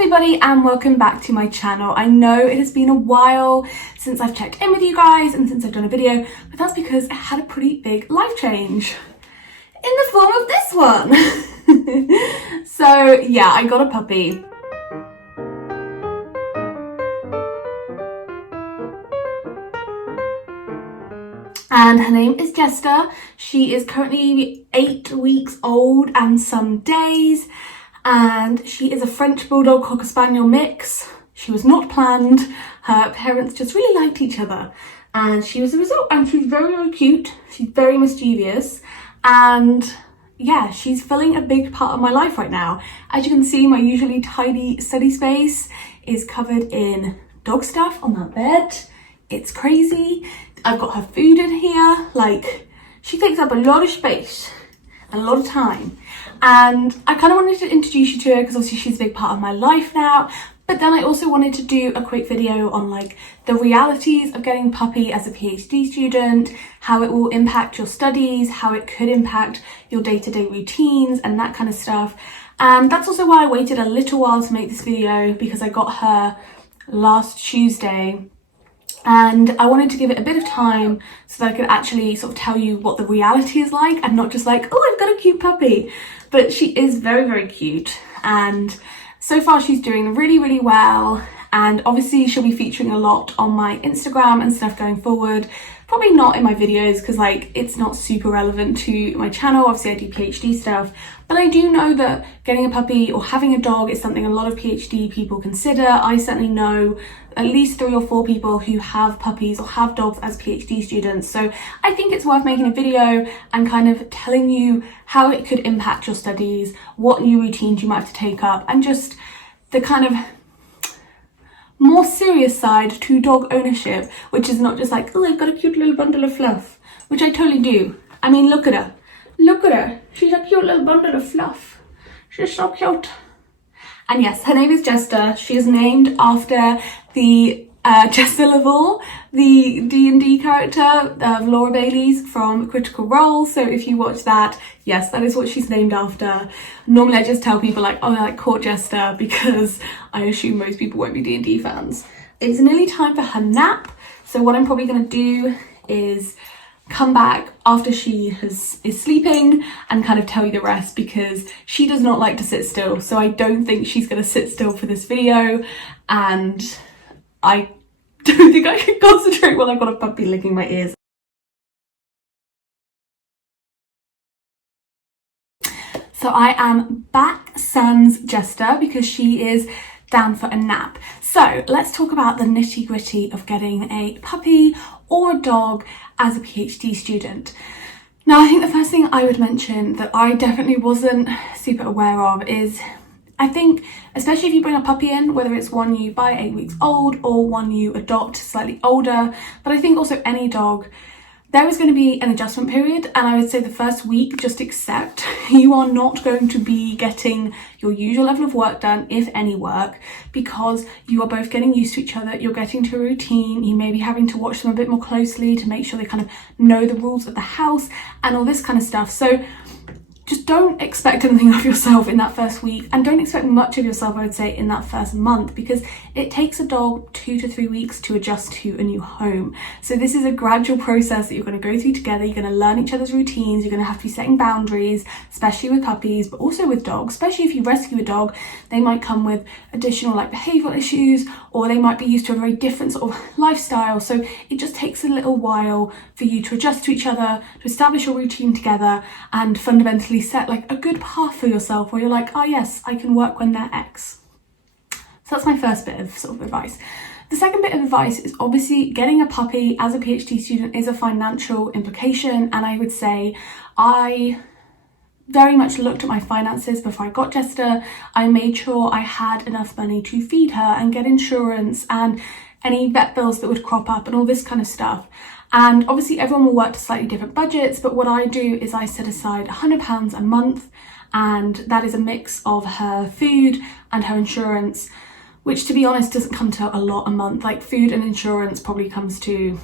everybody and welcome back to my channel. I know it has been a while since I've checked in with you guys and since I've done a video, but that's because I had a pretty big life change in the form of this one. So yeah, I got a puppy. And her name is Jester. She is currently 8 weeks old and some days. And she is a French Bulldog Cocker Spaniel mix. She was not planned. Her parents just really liked each other. And she was the result. And she's very, very cute. She's very mischievous. And yeah, she's filling a big part of my life right now. As you can see, my usually tidy study space is covered in dog stuff on that bed. It's crazy. I've got her food in here. Like, she takes up a lot of space and a lot of time. And I kind of wanted to introduce you to her because obviously she's a big part of my life now. But then I also wanted to do a quick video on like the realities of getting a puppy as a PhD student, how it will impact your studies, how it could impact your day-to-day routines and that kind of stuff. And that's also why I waited a little while to make this video, because I got her last Tuesday. And I wanted to give it a bit of time so that I could actually sort of tell you what the reality is like and not just like, oh, I've got a cute puppy. But she is very, very cute. And so far she's doing really, really well. And obviously she'll be featuring a lot on my Instagram and stuff going forward. Probably not in my videos because like it's not super relevant to my channel. Obviously I do PhD stuff, but I do know that getting a puppy or having a dog is something a lot of PhD people consider. I certainly know at least 3 or 4 people who have puppies or have dogs as PhD students. So I think it's worth making a video and kind of telling you how it could impact your studies, what new routines you might have to take up, and just the kind of more serious side to dog ownership, which is not just like, oh, I've got a cute little bundle of fluff, which I totally do. I mean, look at her. Look at her. She's a cute little bundle of fluff. She's so cute. And yes, her name is Jester. She is named after the Jester Level, the D&D character of Laura Bailey's from Critical Role. So if you watch that, yes, that is what she's named after. Normally I just tell people like, oh, I like Court Jester, because I assume most people won't be D&D fans. It's nearly time for her nap. So what I'm probably going to do is come back after she is sleeping and kind of tell you the rest, because she does not like to sit still. So I don't think she's going to sit still for this video. And I don't think I can concentrate while I've got a puppy licking my ears. So I am back sans Jester because she is down for a nap. So let's talk about the nitty gritty of getting a puppy or a dog as a PhD student. Now, I think the first thing I would mention that I definitely wasn't super aware of is, I think, especially if you bring a puppy in, whether it's one you buy 8 weeks old or one you adopt slightly older, but I think also any dog, there is going to be an adjustment period. And I would say the first week, just accept you are not going to be getting your usual level of work done, if any work, because you are both getting used to each other. You're getting to a routine. You may be having to watch them a bit more closely to make sure they kind of know the rules of the house and all this kind of stuff. So just don't expect anything of yourself in that first week, and don't expect much of yourself, I would say, in that first month, because it takes a dog 2 to 3 weeks to adjust to a new home. So this is a gradual process that you're going to go through together. You're going to learn each other's routines. You're going to have to be setting boundaries, especially with puppies, but also with dogs. Especially if you rescue a dog, they might come with additional like behavioural issues, or they might be used to a very different sort of lifestyle. So it just takes a little while for you to adjust to each other, to establish your routine together, and fundamentally set like a good path for yourself where you're like, oh yes, I can work when they're X. So that's my first bit of sort of advice. The second bit of advice is obviously getting a puppy as a PhD student is a financial implication, and I would say I very much looked at my finances before I got Jester. I made sure I had enough money to feed her and get insurance and any vet bills that would crop up and all this kind of stuff. And obviously everyone will work to slightly different budgets, but what I do is I set aside £100 a month, and that is a mix of her food and her insurance, which to be honest doesn't come to a lot a month. Like food and insurance probably comes to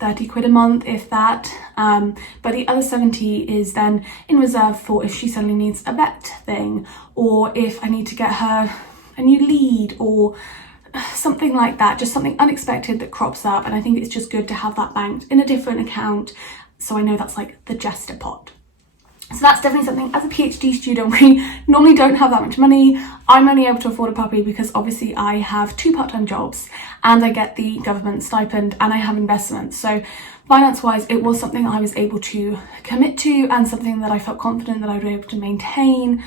30 quid a month, if that. But the other 70 is then in reserve for if she suddenly needs a vet thing, or if I need to get her a new lead or something like that, just something unexpected that crops up. And I think it's just good to have that banked in a different account. So I know that's like the Jester pot. So that's definitely something, as a PhD student, we normally don't have that much money. I'm only able to afford a puppy because obviously I have 2 part-time jobs and I get the government stipend and I have investments. So finance-wise, it was something I was able to commit to and something that I felt confident that I would be able to maintain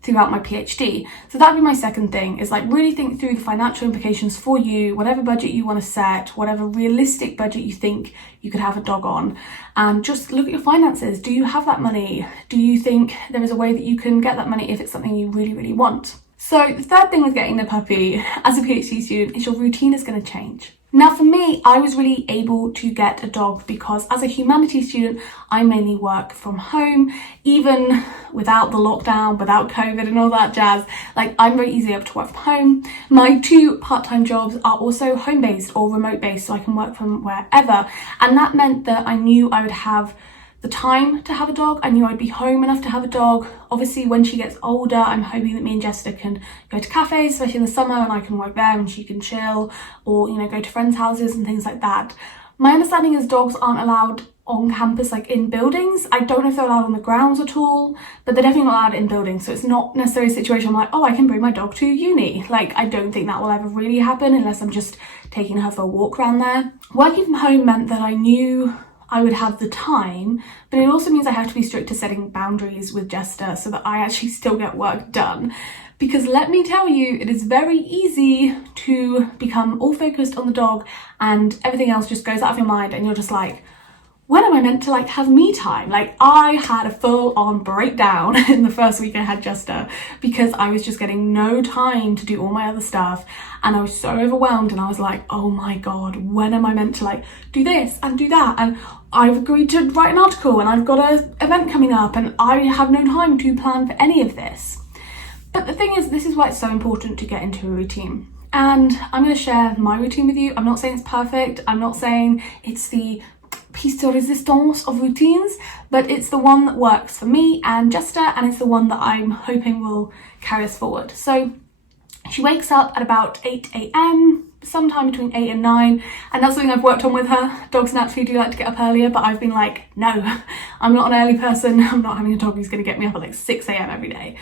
throughout my PhD. So that'd be my second thing, is like really think through the financial implications for you, whatever budget you want to set, whatever realistic budget you think you could have a dog on, and just look at your finances. Do you have that money? Do you think there is a way that you can get that money if it's something you really, really want? So the third thing with getting the puppy as a PhD student is your routine is going to change. Now for me, I was really able to get a dog because as a humanities student, I mainly work from home, even without the lockdown, without COVID and all that jazz. Like, I'm very easily able to work from home. My 2 part-time jobs are also home-based or remote-based, so I can work from wherever. And that meant that I knew I would have the time to have a dog. I knew I'd be home enough to have a dog. Obviously, when she gets older, I'm hoping that me and Jester can go to cafes, especially in the summer, and I can work there and she can chill, or, you know, go to friends' houses and things like that. My understanding is dogs aren't allowed on campus, like in buildings. I don't know if they're allowed on the grounds at all, but they're definitely not allowed in buildings. So it's not necessarily a situation I'm like, oh, I can bring my dog to uni. Like, I don't think that will ever really happen unless I'm just taking her for a walk around there. Working from home meant that I knew I would have the time, but it also means I have to be strict to setting boundaries with Jester so that I actually still get work done. Because let me tell you, it is very easy to become all focused on the dog and everything else just goes out of your mind and you're just like, when am I meant to like have me time? Like, I had a full on breakdown in the first week I had Jester because I was just getting no time to do all my other stuff and I was so overwhelmed and I was like, oh my God, when am I meant to like do this and do that? And I've agreed to write an article and I've got an event coming up and I have no time to plan for any of this. But the thing is, this is why it's so important to get into a routine. And I'm going to share my routine with you. I'm not saying it's perfect. I'm not saying it's the piece de resistance of routines, but it's the one that works for me and Jester, and it's the one that I'm hoping will carry us forward. So she wakes up at about 8 a.m, sometime between 8 and 9, and that's something I've worked on with her. Dogs naturally do like to get up earlier, but I've been like, no, I'm not an early person. I'm not having a dog who's going to get me up at like 6 a.m. every day.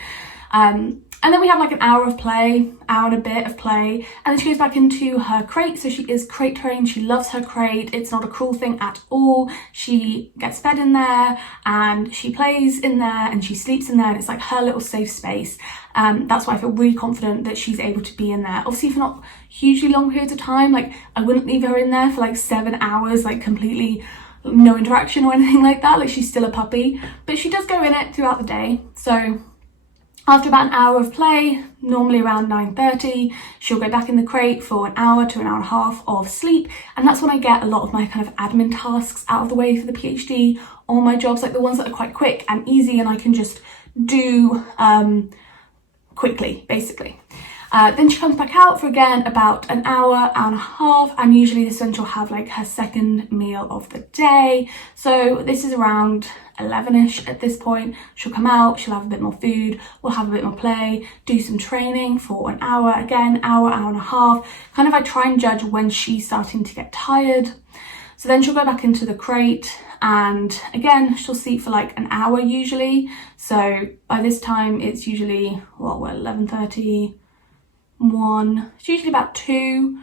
And then we have like an hour of play, hour and a bit of play, and then she goes back into her crate. So she is crate trained. She loves her crate. It's not a cruel thing at all. She gets fed in there and she plays in there and she sleeps in there, and it's like her little safe space. That's why I feel really confident that she's able to be in there. Obviously for not hugely long periods of time, like I wouldn't leave her in there for like 7 hours, like completely no interaction or anything like that. Like, she's still a puppy, but she does go in it throughout the day. So after about an hour of play, normally around 9:30, she'll go back in the crate for an hour to an hour and a half of sleep. And that's when I get a lot of my kind of admin tasks out of the way for the PhD, all my jobs, like the ones that are quite quick and easy and I can just do quickly, basically. Then she comes back out for again about an hour, hour and a half, and usually this one she'll have like her second meal of the day. So this is around 11ish at this point. She'll come out, she'll have a bit more food, we'll have a bit more play, do some training for an hour, again, hour, hour and a half. Kind of I try and judge when she's starting to get tired. So then she'll go back into the crate and again, she'll sleep for like an hour usually. So by this time it's usually, what, we're 11:30, 1, it's usually about 2.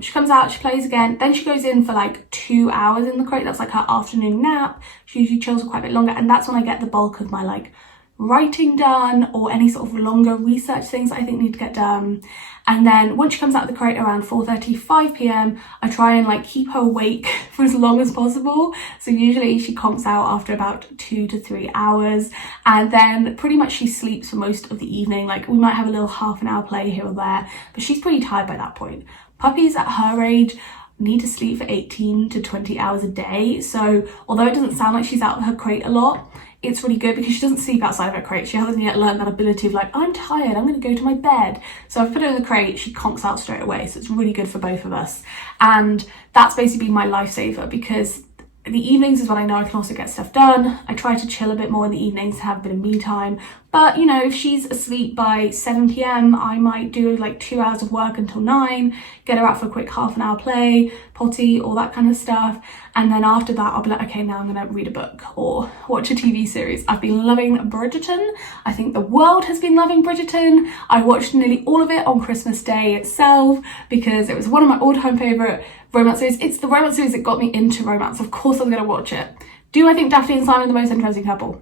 She comes out, she plays again, then she goes in for like 2 hours in the crate. That's like her afternoon nap. She usually chills for quite a bit longer, and that's when I get the bulk of my like writing done or any sort of longer research things that I think need to get done. And then once she comes out of the crate around 4:30, 5 p.m, I try and like keep her awake for as long as possible. So usually she conks out after about 2 to 3 hours, and then pretty much she sleeps for most of the evening. Like, we might have a little half an hour play here or there, but she's pretty tired by that point. Puppies at her age need to sleep for 18 to 20 hours a day. So although it doesn't sound like she's out of her crate a lot, it's really good because she doesn't sleep outside of her crate. She hasn't yet learned that ability of like, I'm tired, I'm going to go to my bed. So I've put her in the crate, she conks out straight away. So it's really good for both of us. And that's basically my lifesaver, because the evenings is when I know I can also get stuff done. I try to chill a bit more in the evenings, have a bit of me time, But, you know, if she's asleep by 7 p.m, I might do like 2 hours of work until 9, get her out for a quick half an hour play, potty, all that kind of stuff. And then after that, I'll be like, okay, now I'm gonna read a book or watch a TV series. I've been loving Bridgerton. I think the world has been loving Bridgerton. I watched nearly all of it on Christmas Day itself because it was one of my all-time favourite romance series. It's the romance series that got me into romance. Of course I'm gonna watch it. Do I think Daphne and Simon are the most interesting couple?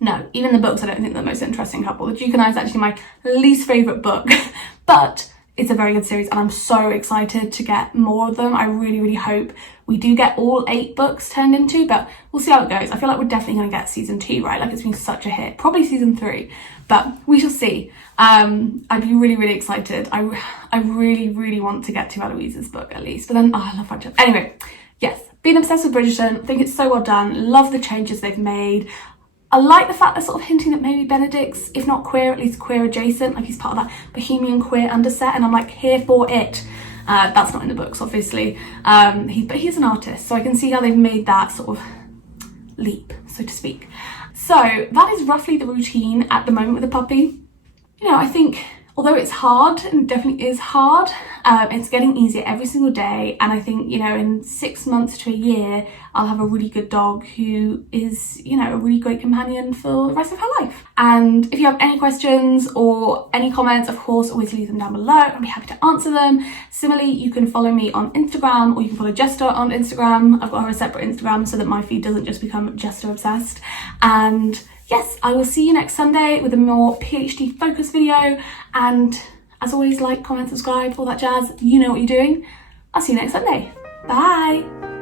No, even the books I don't think they're the most interesting couple. The Duke and I is actually my least favourite book, but it's a very good series and I'm so excited to get more of them. I really, really hope we do get all 8 books turned into, but we'll see how it goes. I feel like we're definitely going to get season 2, right? Like, it's been such a hit. Probably season 3, but we shall see. I'd be really, really excited. I really, really want to get to Eloise's book at least, but then, oh, I love Frocker. Anyway, yes, been obsessed with Bridgerton. I think it's so well done. Love the changes they've made. I like the fact they're sort of hinting that maybe Benedict's, if not queer, at least queer adjacent, like he's part of that bohemian queer underset, and I'm like here for it. That's not in the books, obviously, but he's an artist, so I can see how they've made that sort of leap, so to speak. So that is roughly the routine at the moment with the puppy. You know, I think although it's hard, and it definitely is hard, it's getting easier every single day. And I think, you know, in 6 months to a year, I'll have a really good dog who is, you know, a really great companion for the rest of her life. And if you have any questions or any comments, of course, always leave them down below. I'll be happy to answer them. Similarly, you can follow me on Instagram, or you can follow Jester on Instagram. I've got her a separate Instagram so that my feed doesn't just become Jester obsessed. And yes, I will see you next Sunday with a more PhD focused video. And as always, like, comment, subscribe, all that jazz. You know what you're doing. I'll see you next Sunday. Bye.